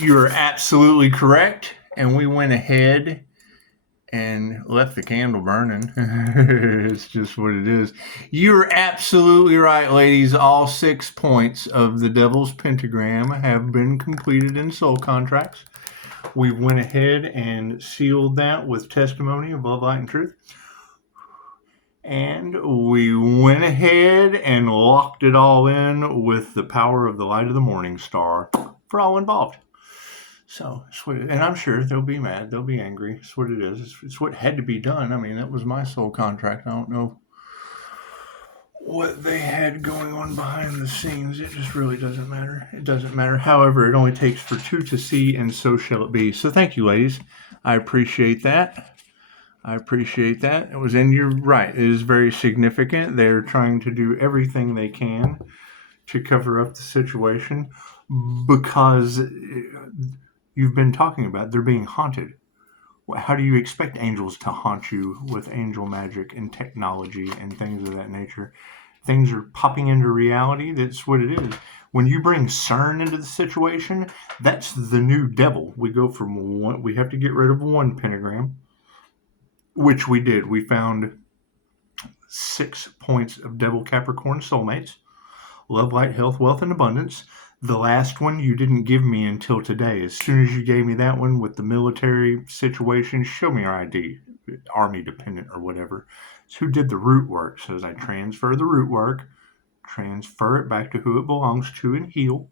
You're absolutely correct. And we went ahead and left the candle burning. It's just what it is. You're absolutely right, ladies. All 6 points of the Devil's Pentagram have been completed in soul contracts. We went ahead and sealed that with testimony of love, light, and truth. And we went ahead and locked it all in with the power of the light of the morning star for all involved. So, and I'm sure they'll be mad, they'll be angry. It's what it is. It's what had to be done. I mean, that was my soul contract. I don't know what they had going on behind the scenes. It just really doesn't matter. It doesn't matter. However, it only takes for two to see, and so shall it be. So thank you, ladies. I appreciate that. It was, and you're right. It is very significant. They're trying to do everything they can to cover up the situation because you've been talking about they're being haunted. How do you expect angels to haunt you with angel magic and technology and things of that nature? Things are popping into reality. That's what it is. When you bring CERN into the situation, that's the new devil. We go from one, we have to get rid of one pentagram, which we did. We found 6 points of Devil Capricorn soulmates. Love, light, health, wealth, and abundance. The last one you didn't give me until today. As soon as you gave me that one with the military situation, show me your ID, army dependent or whatever. It's who did the root work. So as I transfer the root work, transfer it back to who it belongs to and heal.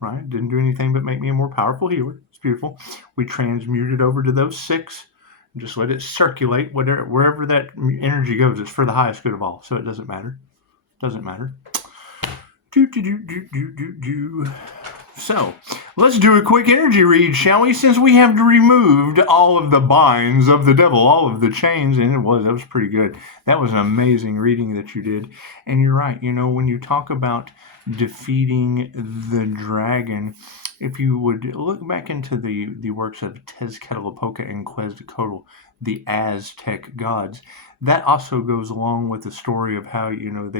Right? Didn't do anything but make me a more powerful healer. It's beautiful. We transmuted over to those 6. Just let it circulate wherever that energy goes. It's for the highest good of all. So it doesn't matter. So let's do a quick energy read, shall we? Since we have removed all of the binds of the devil, all of the chains, and that was pretty good. That was an amazing reading that you did. And you're right. You know, when you talk about defeating the dragon, if you would look back into the works of Tezcatlipoca and Quetzalcoatl, the Aztec gods, that also goes along with the story of how, you know,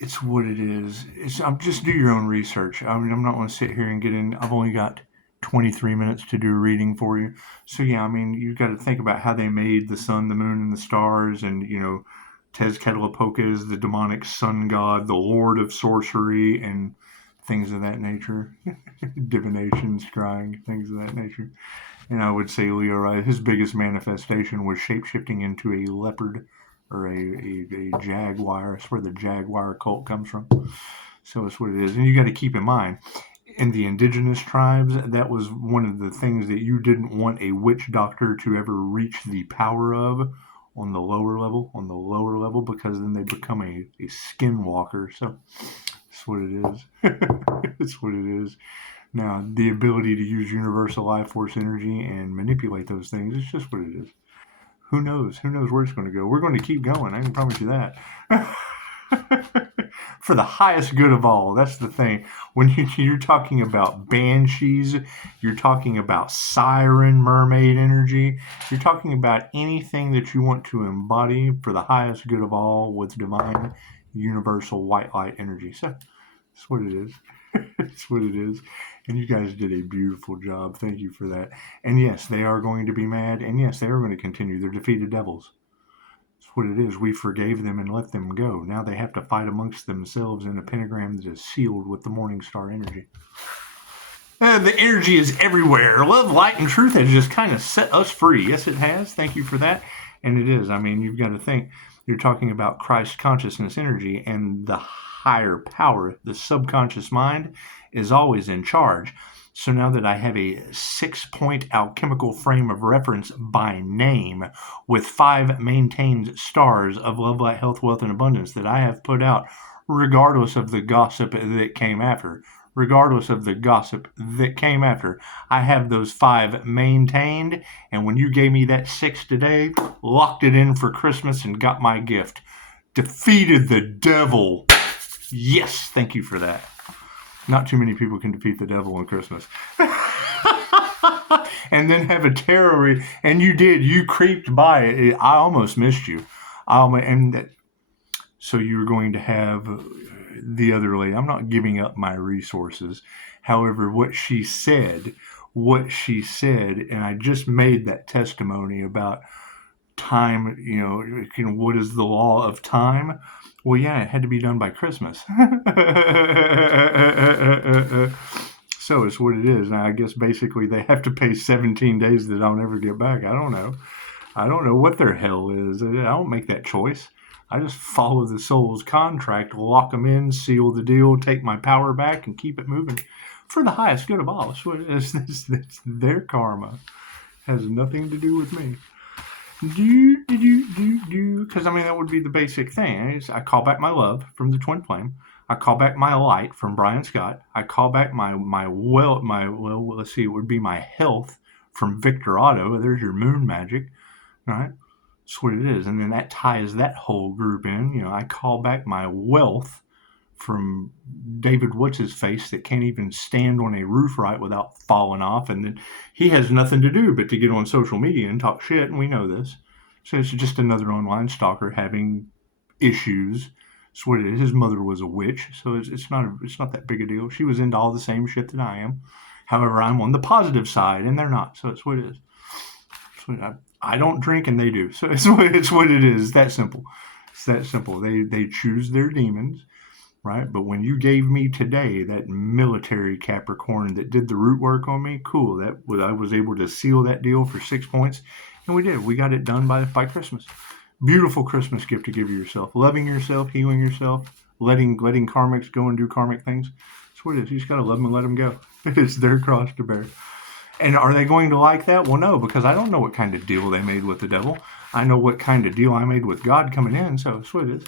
it's what it is. Just do your own research. I mean, I'm not going to sit here and get in. I've only got 23 minutes to do a reading for you. So yeah, I mean, you've got to think about how they made the sun, the moon, and the stars, and, you know, Tezcatlipoca is the demonic sun god, the lord of sorcery, and things of that nature. Divination, scrying, things of that nature. And I would say Leo, right, his biggest manifestation was shape-shifting into a leopard or a jaguar. That's where the jaguar cult comes from. So that's what it is. And you got to keep in mind, in the indigenous tribes, that was one of the things that you didn't want a witch doctor to ever reach the power of on the lower level, because then they become a skinwalker. So that's what it is. It's what it is. Now, the ability to use universal life force energy and manipulate those things, it's just what it is. Who knows? Who knows where it's going to go? We're going to keep going. I can promise you that. For the highest good of all. That's the thing. When you're talking about banshees, you're talking about siren, mermaid energy, you're talking about anything that you want to embody for the highest good of all with divine, universal white light energy. So that's what it is. It's what it is. And you guys did a beautiful job. Thank you for that. And yes, they are going to be mad. And yes, they are going to continue. They're defeated devils. That's what it is. We forgave them and let them go. Now they have to fight amongst themselves in a pentagram that is sealed with the morning star energy. The energy is everywhere. Love, light, and truth has just kind of set us free. Yes, it has. Thank you for that. And it is. I mean, you've got to think. You're talking about Christ consciousness energy, and the higher power, the subconscious mind, is always in charge. So now that I have a 6-point alchemical frame of reference by name with 5 maintained stars of love, light, health, wealth, and abundance that I have put out, regardless of the gossip that came after, I have those 5 maintained. And when you gave me that 6 today, locked it in for Christmas and got my gift. Defeated the devil. Yes, thank you for that. Not too many people can defeat the devil on Christmas. And then have a tarot and you did. You creeped by it. I almost missed you. So you were going to have the other lady. I'm not giving up my resources. However, what she said, and I just made that testimony about time, what is the law of time? Well, yeah, it had to be done by Christmas. So it's what it is. Now, I guess basically they have to pay 17 days that I'll never get back. I don't know. I don't know what their hell is. I don't make that choice. I just follow the soul's contract, lock them in, seal the deal, take my power back, and keep it moving for the highest good of all. That's what it is. That's their karma. Has nothing to do with me. Because, that would be the basic thing. I call back my love from the twin flame. I call back my light from Brian Scott. I call back let's see, it would be my health from Victor Otto. There's your moon magic. All right. That's what it is. And then that ties that whole group in. I call back my wealth from David What's-His-Face that can't even stand on a roof right without falling off. And then he has nothing to do but to get on social media and talk shit. And we know this. So it's just another online stalker having issues. That's what it is. His mother was a witch. So it's not that big a deal. She was into all the same shit that I am. However, I'm on the positive side and they're not. So it's what it is. I don't drink and they do. So it's what it is. It's that simple. It's that simple. They choose their demons, right? But when you gave me today that military Capricorn that did the root work on me, cool. I was able to seal that deal for 6 points, and we did. We got it done by Christmas. Beautiful Christmas gift to give yourself. Loving yourself, healing yourself, letting karmics go and do karmic things. That's what it is. You just got to love them and let them go. It's their cross to bear. And are they going to like that? Well, no, because I don't know what kind of deal they made with the devil. I know what kind of deal I made with God coming in, so that's what it is.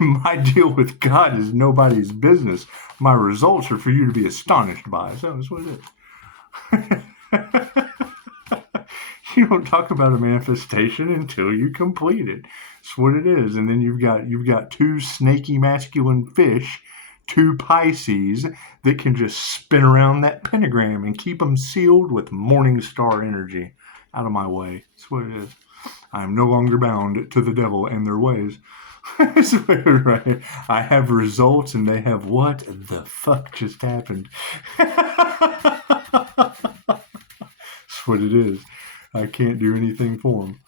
My deal with God is nobody's business. My results are for you to be astonished by, so that's what it is. You don't talk about a manifestation until you complete it. That's what it is. And then you've got two snaky masculine fish, two Pisces that can just spin around that pentagram and keep them sealed with morning star energy. Out of my way. That's what it is. I am no longer bound to the devil and their ways. Right. I have results and they have what the fuck just happened. That's what it is. I can't do anything for them.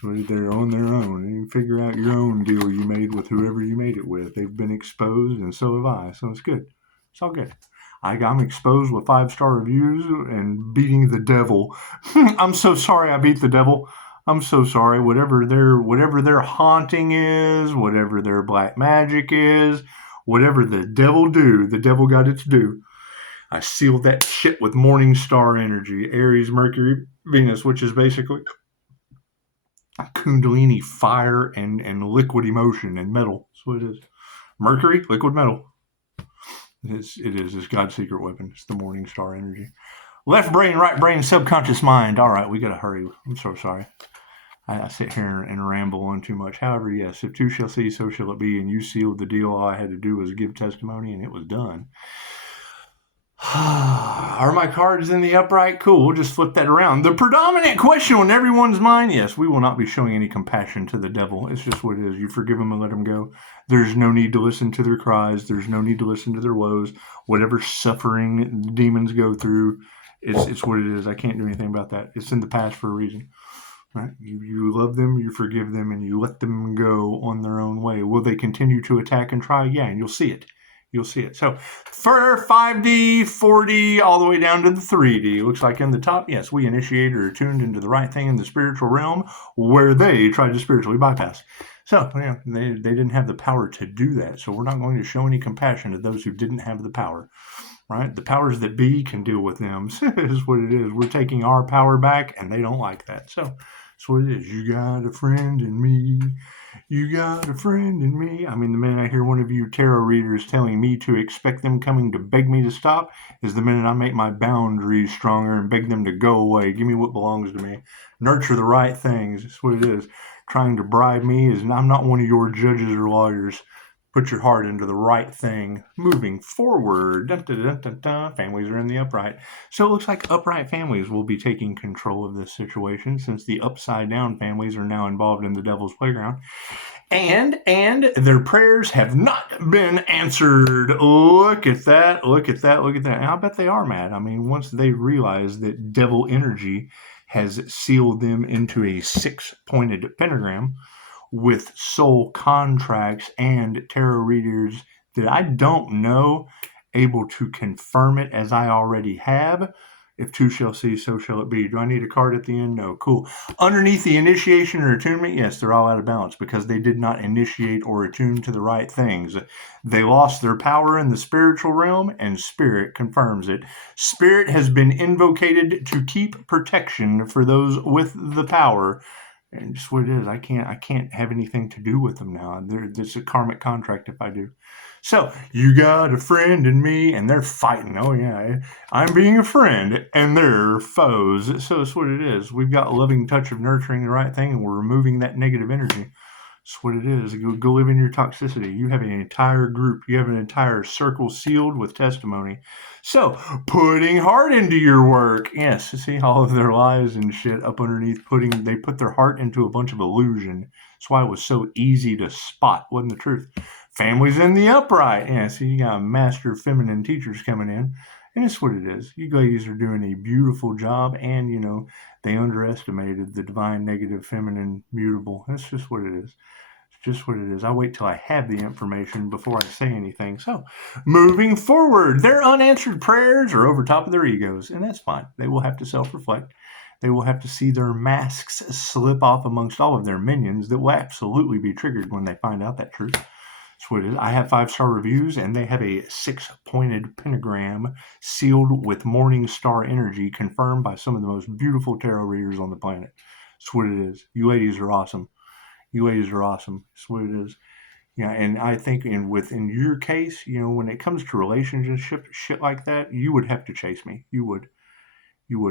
So they're on their own. And you figure out your own deal you made with whoever you made it with. They've been exposed and so have I. So it's good. It's all good. I'm exposed with 5-star reviews and beating the devil. I'm so sorry I beat the devil. I'm so sorry. Whatever their haunting is, whatever their black magic is, whatever the devil got its due. I sealed that shit with morning star energy, Aries, Mercury, Venus, which is basically Kundalini, fire and liquid emotion and metal. That's what it is. Mercury, liquid metal. It is. It's God's secret weapon. It's the morning star energy. Left brain, right brain, subconscious mind. All right, we got to hurry. I'm so sorry. I sit here and ramble on too much. However, yes, if two shall see, so shall it be. And you sealed the deal. All I had to do was give testimony, and it was done. Are my cards in the upright? Cool. We'll just flip that around. The predominant question on everyone's mind, yes, we will not be showing any compassion to the devil. It's just what it is. You forgive them and let them go. There's no need to listen to their cries. There's no need to listen to their woes. Whatever suffering demons go through, it's what it is. I can't do anything about that. It's in the past for a reason. Right? You love them, you forgive them, and you let them go on their own way. Will they continue to attack and try? Yeah, and you'll see it. You'll see it. So for 5D, 4D, all the way down to the 3D, looks like in the top, yes, we initiated or tuned into the right thing in the spiritual realm where they tried to spiritually bypass. So they didn't have the power to do that. So we're not going to show any compassion to those who didn't have the power. Right? The powers that be can deal with them. Is what it is. We're taking our power back, and they don't like that. So that's what it is. You got a friend in me. You got a friend in me. I mean, the minute I hear one of you tarot readers telling me to expect them coming to beg me to stop is the minute I make my boundaries stronger and beg them to go away. Give me what belongs to me. Nurture the right things. That's what it is. Trying to bribe me is I'm not one of your judges or lawyers. Put your heart into the right thing. Moving forward. Dun, dun, dun, dun, dun. Families are in the upright. So it looks like upright families will be taking control of this situation, since the upside down families are now involved in the devil's playground. And their prayers have not been answered. Look at that. Look at that. Look at that. And I bet they are mad. I mean, once they realize that devil energy has sealed them into a 6-pointed pentagram with soul contracts and tarot readers that I don't know able to confirm it as I already have. If two shall see, so shall it be. Do I need a card at the end? No. Cool. Underneath the initiation or attunement, yes, they're all out of balance because they did not initiate or attune to the right things. They lost their power in the spiritual realm, and spirit confirms it. Spirit has been invocated to keep protection for those with the power. And just what it is, I can't have anything to do with them now. There's a karmic contract if I do. So you got a friend in me, and they're fighting. Oh yeah, I'm being a friend, and they're foes. So that's what it is. We've got a loving touch of nurturing the right thing, and we're removing that negative energy. That's what it is. Go live in your toxicity. You have an entire group. You have an entire circle sealed with testimony. So, putting heart into your work. Yes, see all of their lies and shit up underneath. They put their heart into a bunch of illusion. That's why it was so easy to spot. Wasn't the truth. Families in the upright. Yeah, see, you got master feminine teachers coming in. And it's what it is. You ladies are doing a beautiful job, and, they underestimated the divine negative feminine mutable. That's just what it is. It's just what it is. I wait till I have the information before I say anything. So, moving forward, their unanswered prayers are over top of their egos, and that's fine. They will have to self-reflect. They will have to see their masks slip off amongst all of their minions that will absolutely be triggered when they find out that truth. That's what it is. I have 5-star reviews, and they have a 6-pointed pentagram sealed with morning star energy, confirmed by some of the most beautiful tarot readers on the planet. That's what it is. You ladies are awesome. You ladies are awesome. That's what it is. Yeah, and I think in your case, when it comes to relationship shit like that, you would have to chase me. You would,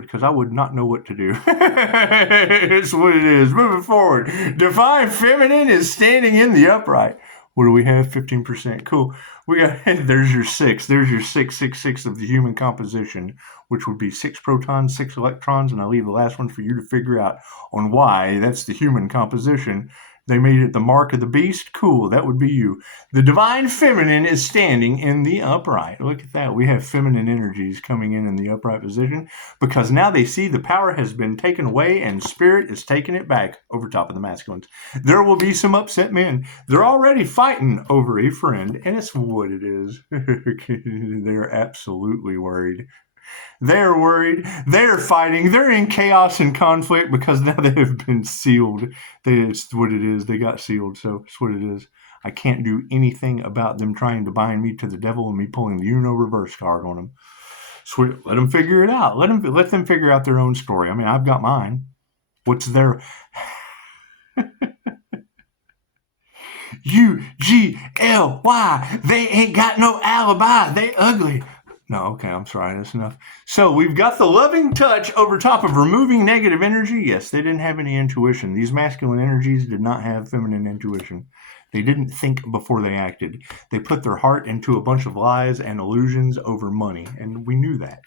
because I would not know what to do. It's what it is. Moving forward, divine feminine is standing in the upright. What do we have? 15%. Cool. We got, there's your 6. There's your 666 of the human composition, which would be 6 protons, 6 electrons, and I'll leave the last one for you to figure out on why that's the human composition. They made it the mark of the beast. Cool. That would be you. The divine feminine is standing in the upright. Look at that. We have feminine energies coming in the upright position because now they see the power has been taken away and spirit is taking it back over top of the masculines. There will be some upset men. They're already fighting over a friend, and it's what it is. They're absolutely worried. They're worried. They're fighting. They're in chaos and conflict because now they have been sealed. It's what it is. They got sealed. So it's what it is. I can't do anything about them trying to bind me to the devil and me pulling the Uno reverse card on them. So let them figure it out. Let them figure out their own story. I mean, I've got mine. What's their UGLY? They ain't got no alibi. They ugly. No, okay, I'm sorry, that's enough. So we've got the loving touch over top of removing negative energy. Yes, they didn't have any intuition. These masculine energies did not have feminine intuition. They didn't think before they acted. They put their heart into a bunch of lies and illusions over money, and we knew that.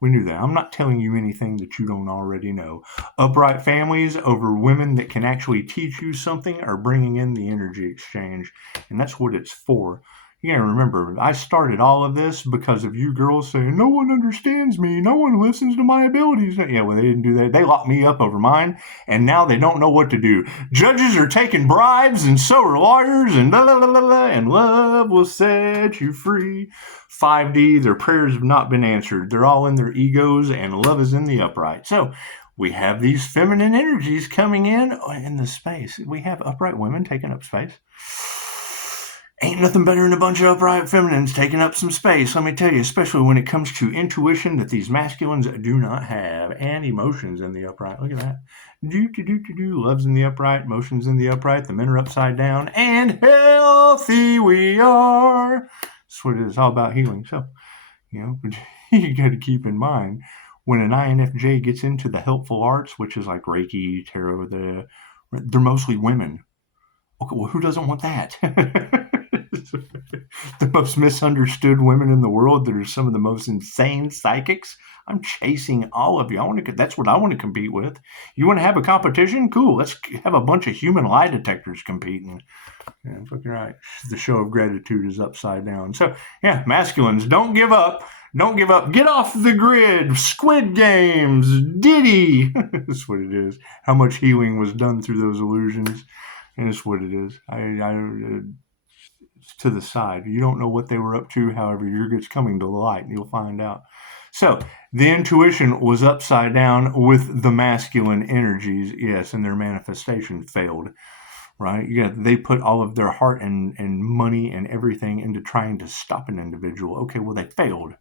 We knew that. I'm not telling you anything that you don't already know. Upright families over women that can actually teach you something are bringing in the energy exchange, and that's what it's for. You gotta remember, I started all of this because of you girls saying, no one understands me, no one listens to my abilities. Yeah, well, they didn't do that. They locked me up over mine, and now they don't know what to do. Judges are taking bribes, and so are lawyers, and blah, blah, blah, blah, and love will set you free. 5D, their prayers have not been answered. They're all in their egos, and love is in the upright. So we have these feminine energies coming in the space. We have upright women taking up space. Ain't nothing better than a bunch of upright feminines taking up some space, let me tell you, especially when it comes to intuition that these masculines do not have, and emotions in the upright. Look at that. Love's in the upright, emotions in the upright, the men are upside down, and healthy we are. That's what it is, all about healing. So, you got to keep in mind, when an INFJ gets into the helpful arts, which is like Reiki, Tarot, they're mostly women. Okay, well, who doesn't want that? The most misunderstood women in the world that are some of the most insane psychics. I'm chasing all of you. That's what I want to compete with. You want to have a competition? Cool. Let's have a bunch of human lie detectors competing. Yeah, fucking right. The show of gratitude is upside down. So, yeah, masculines, don't give up. Don't give up. Get off the grid. Squid Games. Diddy. That's what it is. How much healing was done through those illusions. And it's what it is. To the side. You don't know what they were up to. However, it's coming to the light, and you'll find out. So, the intuition was upside down with the masculine energies, yes, and their manifestation failed, right? They put all of their heart and money and everything into trying to stop an individual. Okay, well, they failed,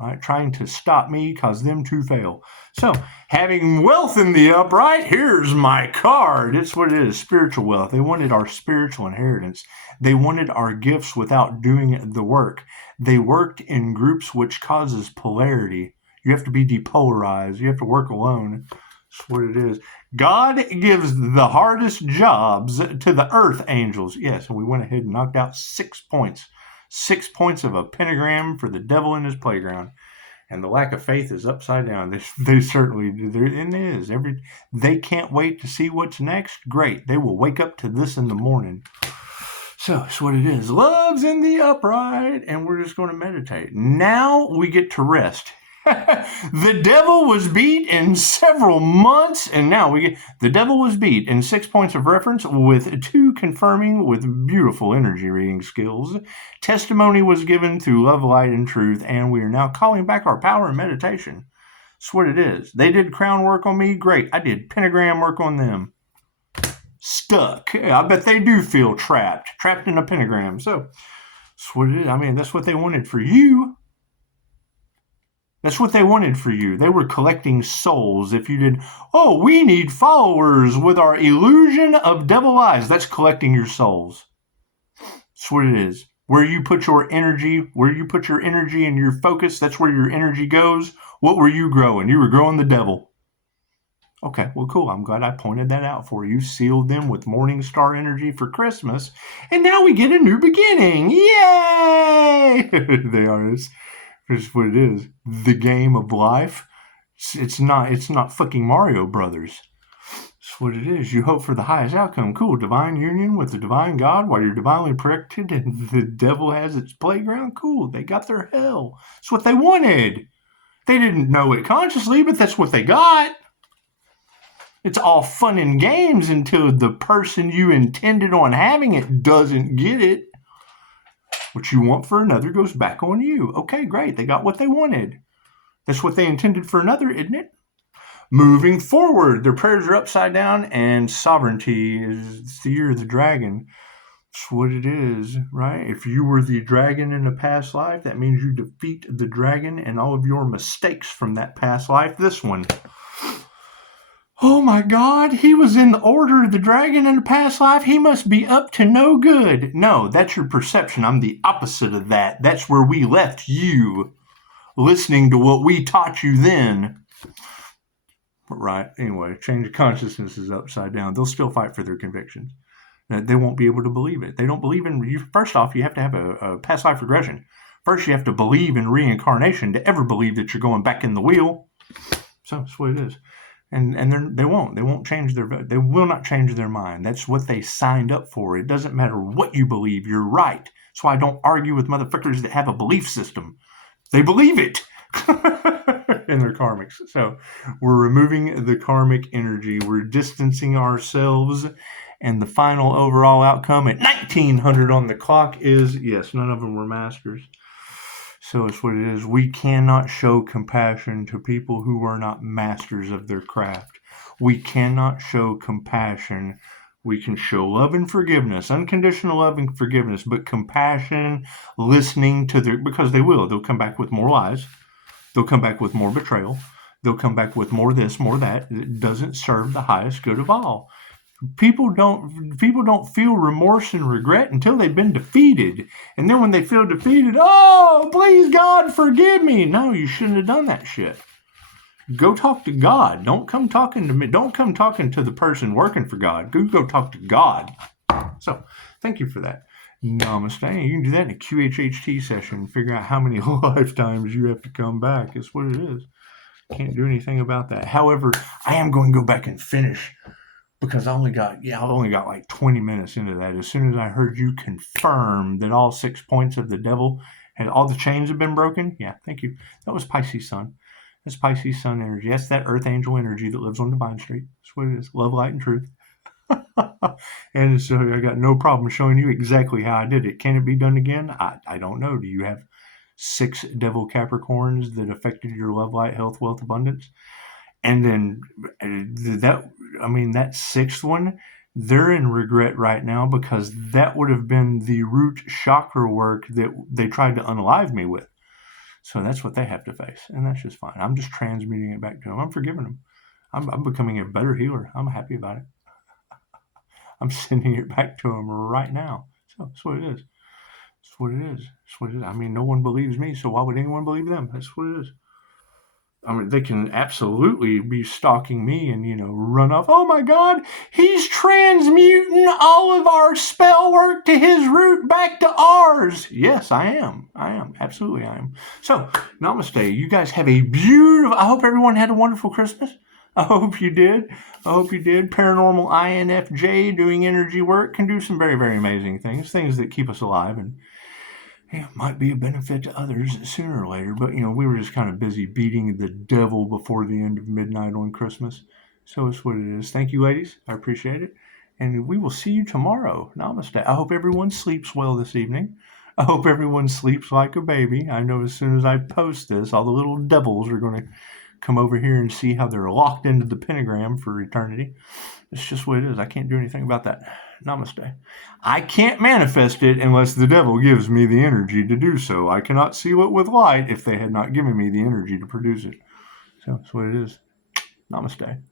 right? Trying to stop me caused them to fail. So, having wealth in the upright, here's my card. It's what it is, spiritual wealth. They wanted our spiritual inheritance. They wanted our gifts without doing the work. They worked in groups, which causes polarity. You have to be depolarized. You have to work alone. That's what it is. God gives the hardest jobs to the earth angels. Yes, and we went ahead and knocked out 6 points. 6 points of a pentagram for the devil in his playground. And the lack of faith is upside down. They certainly do. And it is. They can't wait to see what's next. Great. They will wake up to this in the morning. So that's what it is. Love's in the upright, and we're just going to meditate. Now we get to rest. The devil was beat in several months, and now the devil was beat in 6 points of reference, with 2 confirming with beautiful energy reading skills. Testimony was given through love, light, and truth, and we are now calling back our power and meditation. That's what it is. They did crown work on me. Great. I did pentagram work on them. Stuck. I bet they do feel trapped in a pentagram. So that's what it is. I mean, that's what they wanted for you. That's what they wanted for you. They were collecting souls. If you did, we need followers with our illusion of devil eyes. That's collecting your souls. That's what it is. Where you put your energy and your focus, that's where your energy goes. What were you growing? You were growing the devil. Okay, well, cool. I'm glad I pointed that out for you. Sealed them with morning star energy for Christmas. And now we get a new beginning. Yay! They are. It's what it is. The game of life. It's not fucking Mario Brothers. It's what it is. You hope for the highest outcome. Cool. Divine union with the divine God while you're divinely protected and the devil has its playground. Cool. They got their hell. It's what they wanted. They didn't know it consciously, but that's what they got. It's all fun and games until the person you intended on having it doesn't get it. What you want for another goes back on you. Okay, great. They got what they wanted. That's what they intended for another, isn't it? Moving forward, their prayers are upside down, and sovereignty is the year of the dragon. That's what it is, right? If you were the dragon in a past life, that means you defeat the dragon and all of your mistakes from that past life. This one. Oh my God, he was in the order of the dragon in a past life. He must be up to no good. No, that's your perception. I'm the opposite of that. That's where we left you, listening to what we taught you then. Right, anyway, change of consciousness is upside down. They'll still fight for their convictions. They won't be able to believe it. They don't believe in you. First off, you have to have a past life regression. First, you have to believe in reincarnation to ever believe that you're going back in the wheel. So that's what it is. And they won't change they will not change their mind. That's what they signed up for. It doesn't matter what you believe. You're right. That's why I don't argue with motherfuckers that have a belief system. They believe it. And they're karmics. So we're removing the karmic energy. We're distancing ourselves. And the final overall outcome at 1900 on the clock is, yes, none of them were masters. So it's what it is. We cannot show compassion to people who are not masters of their craft. We cannot show compassion. We can show love and forgiveness, unconditional love and forgiveness, but compassion, listening to because they will. They'll come back with more lies. They'll come back with more betrayal. They'll come back with more this, more that. It doesn't serve the highest good of all. People don't feel remorse and regret until they've been defeated. And then when they feel defeated, oh, please God, forgive me. No, you shouldn't have done that shit. Go talk to God. Don't come talking to me. Don't come talking to the person working for God. Go talk to God. So Thank you for that. Namaste. You can do that in a QHHT session. Figure out how many lifetimes you have to come back. It's what it is. Can't do anything about that. However, I am going to go back and finish because I only got like 20 minutes into that. As soon as I heard you confirm that all 6 points of the devil and all the chains have been broken. Yeah, thank you. That was Pisces Sun. That's Pisces Sun energy. That's that Earth Angel energy that lives on Divine Street. That's what it is. Love, light, and truth. And so I got no problem showing you exactly how I did it. Can it be done again? I don't know. Do you have 6 devil Capricorns that affected your love, light, health, wealth, abundance? And then that 6th one, they're in regret right now because that would have been the root chakra work that they tried to unalive me with. So that's what they have to face. And that's just fine. I'm just transmuting it back to them. I'm forgiving them. I'm becoming a better healer. I'm happy about it. I'm sending it back to them right now. So that's what it is. That's what it is. That's what it is. I mean, no one believes me, so why would anyone believe them? That's what it is. I mean, they can absolutely be stalking me and, run off. Oh my God, he's transmuting all of our spell work to his root back to ours. Yes, I am. Absolutely, I am. So, namaste. You guys have a beautiful, I hope everyone had a wonderful Christmas. I hope you did. Paranormal INFJ doing energy work can do some very, very amazing things that keep us alive and might be a benefit to others sooner or later. But, we were just kind of busy beating the devil before the end of midnight on Christmas. So it's what it is. Thank you, ladies. I appreciate it. And we will see you tomorrow. Namaste. I hope everyone sleeps well this evening. I hope everyone sleeps like a baby. I know as soon as I post this, all the little devils are going to come over here and see how they're locked into the pentagram for eternity. It's just what it is. I can't do anything about that. Namaste. I can't manifest it unless the devil gives me the energy to do so. I cannot seal it with light if they had not given me the energy to produce it. So that's what it is. Namaste.